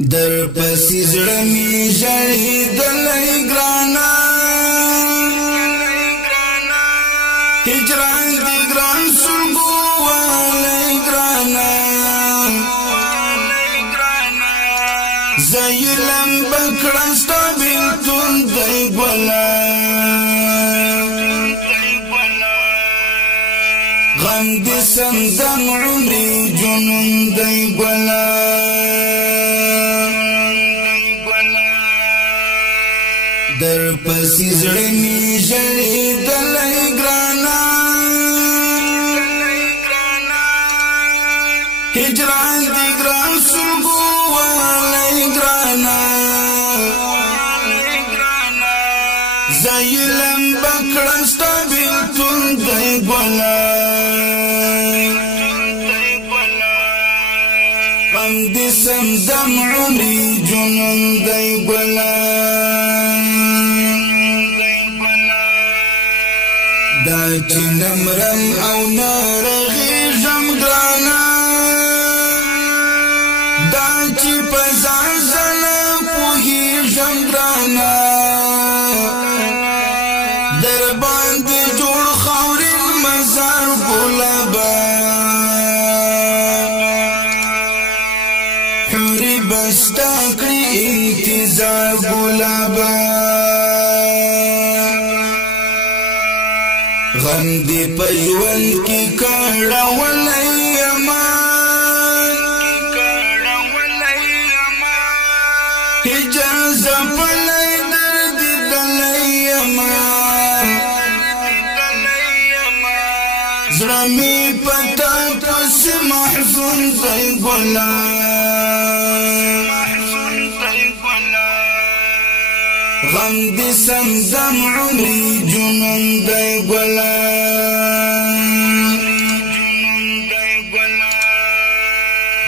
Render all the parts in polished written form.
در پسی زړه می ژړېدلی ګرانه هجران دی ګران سلګو والی ګرانه زیلم بکړه ستا بېلتون دی ګله غم دې سمدم عمري جنون دی ګله در پسی زړه می ژړېدلی ګرانه هجران دی ګران سلګو والی ګرانه زیلم بکړه ستا بېلتون دی ګله غم دې سمدم عمري جنون دی ګله دا چې نمرم او نرغېږم ګرانه دا چې په ځان زنه پوهېږم ګرانه در باندې جوړ خاورین مزار ګلابه حورې به ستا کړي انتظار ګلابه غم دی په ژوند کې کړولی یما هجر ځپلی درد دلی یما زړه مې په تا پسې محزون دی ګله غم دې سمدم عمري جنون دی ګله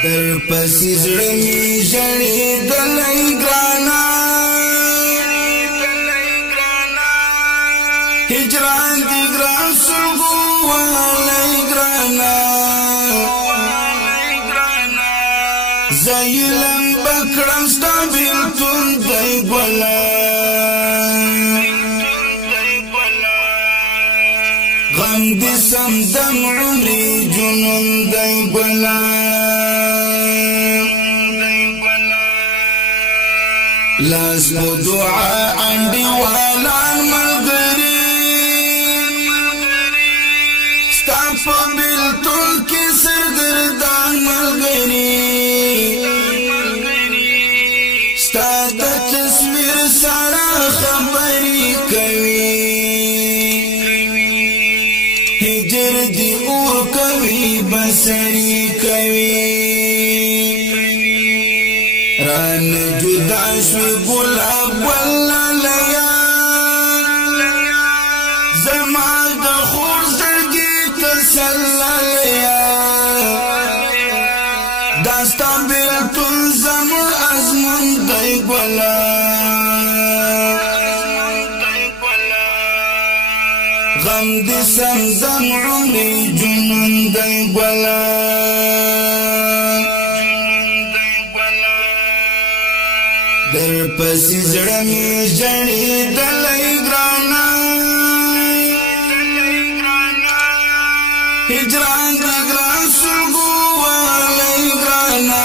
در پسې زړه مې ژړېدلی ګرانه هجران دې ګران سلګو والی ګرانه زیلم بکړم ستا بېلتون دی ګله غم دې سمدم عمري جنون دی ګله لاس په دعا انډیوالان ملګري ستا په بېلتون کې سرګردان ملګري ستا د تصویر سره خبرې کوي هجر دی اور کوي بسری کوي ران جدا شوی گلاب واللالیا زما د خور زړګي تسللیا داستا بېلتون زموږ ازمون دی ګله غم دې سمدم عمري جنون دی ګله در پسې زړه مې ژړېدلی ګرانه هجران دې ګران سلګو والی ګرانه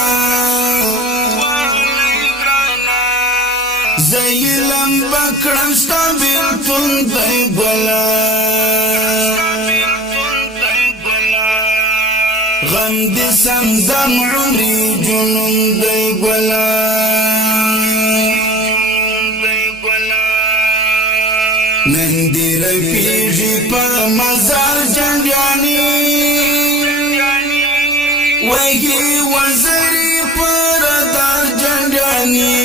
زیلم بکړم ستا بېلتون دی ګله غم دې سمدم عمري جنون دی ګله نن دې رپېږي په مزار جنډیانې وږي وزرې په ردار جنډیانې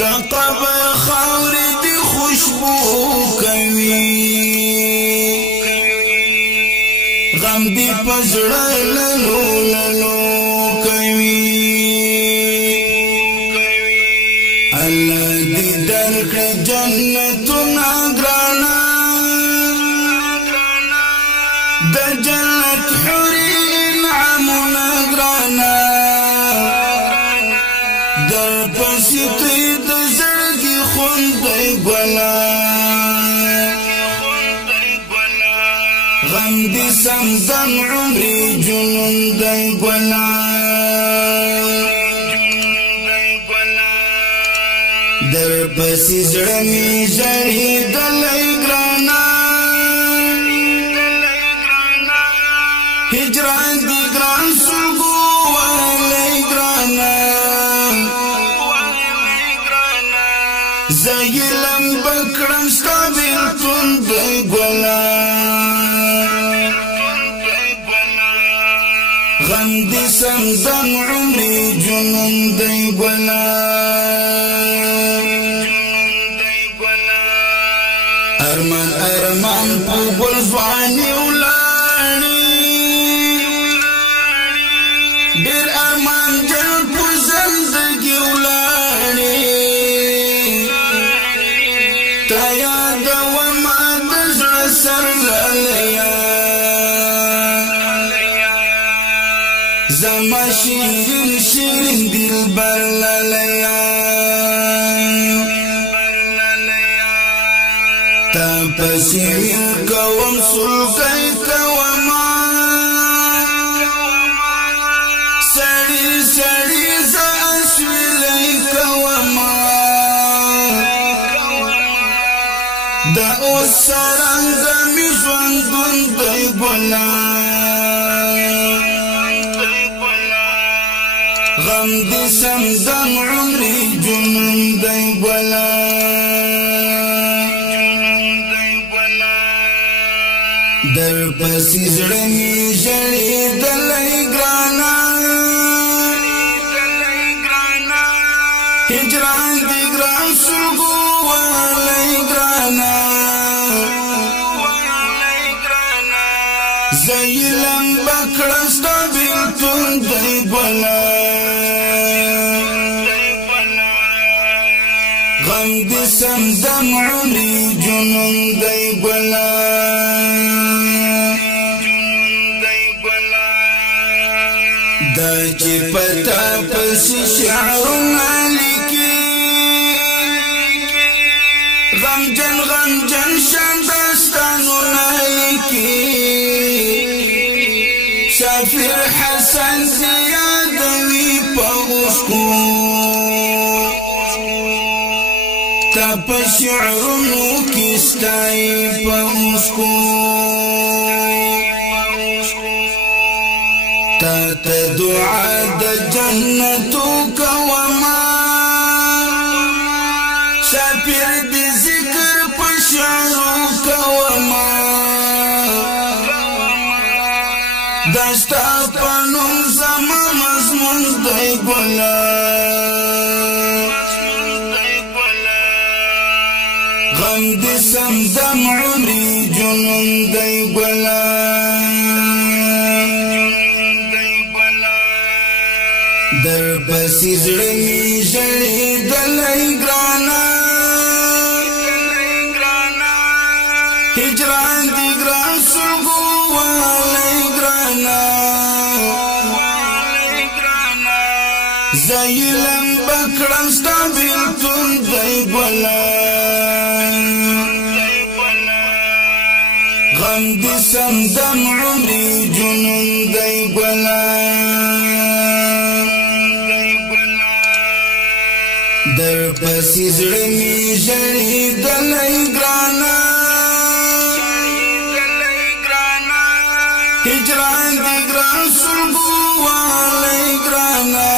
د قبر خاورې دې خوشبو کوي غم دې په زړه للو للو کوي الله دې درکړي جنتونه ګرانه د جنت حورې انعامونه ګرانه واسطې د زړګي خوندې ګلا غم دې سمزم عمري جنون دی ګلا در پسې زړه مې ژړېدلی ګرانه هجران دی ګران سلګو والی ګرانه زه یې لمبه کړم ستا بېلتون دی ګلا غم دې سمزم عمري جنون دی ګلا ارمان ارمان په ګل ځواني ولاړې ډېر ارمان جل په زندګي ولاړې تا یادومه د زړه سر لالیا زما شیرین شیرین دلبر لالیا تا پسې کوم سلګۍ کومه سړی سړی زه اسویلی کومه د اوس څرنګه مې ژوندون دی ګلا غم دې سمزم عمري جنون دی ګلا در پسې زړه مې ژړېدلی ګرانه هجران دې ګران سلګو والی ګرانه زه یې لمبه کړم ستا بېلتون دی ګلا غم دې سمزم عمري جنون دی ګلا دا چې پتا پسې شعرونه لیکي غمجن غمجن شان داستانونه لیکي شافر حسن زیادوي په اوښکو تا په شعرونو کې ستایي په اوښکو تا ته دعا د جنتو کومه شافر دې ذکر په شعرو کومه دا ستا په نوم زما مضمون دی ګلا غم دې سمزم عمري جنون دی ګلا در پسې زړه مې ژړېدلی ګرانه هجران دې ګران سلګو والی ګرانه زه یې لمبه کړم ستا بېلتون دی ګلا غم دې سمزم عمري جنون دی ګلا در پسې زړه مې ژړېدلی ګرانه هجران دې ګران سلګو والی ګرانه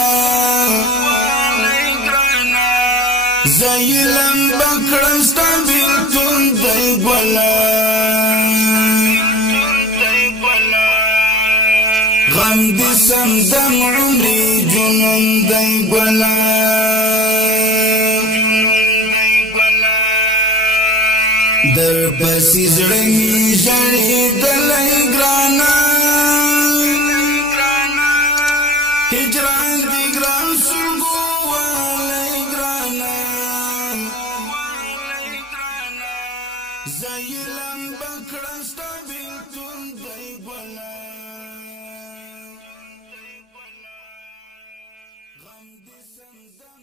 زه یې لمبه کړم ستا بېلتون دی ګلا غم دې سمزم عمري جنون دی ګلا در پسې زړه مې ژړېدلی ګرانه هجران دې ګران سلګو والی ګرانه زه یې لمبه کړم ستا بېلتون دی ګلا غم دې سمزم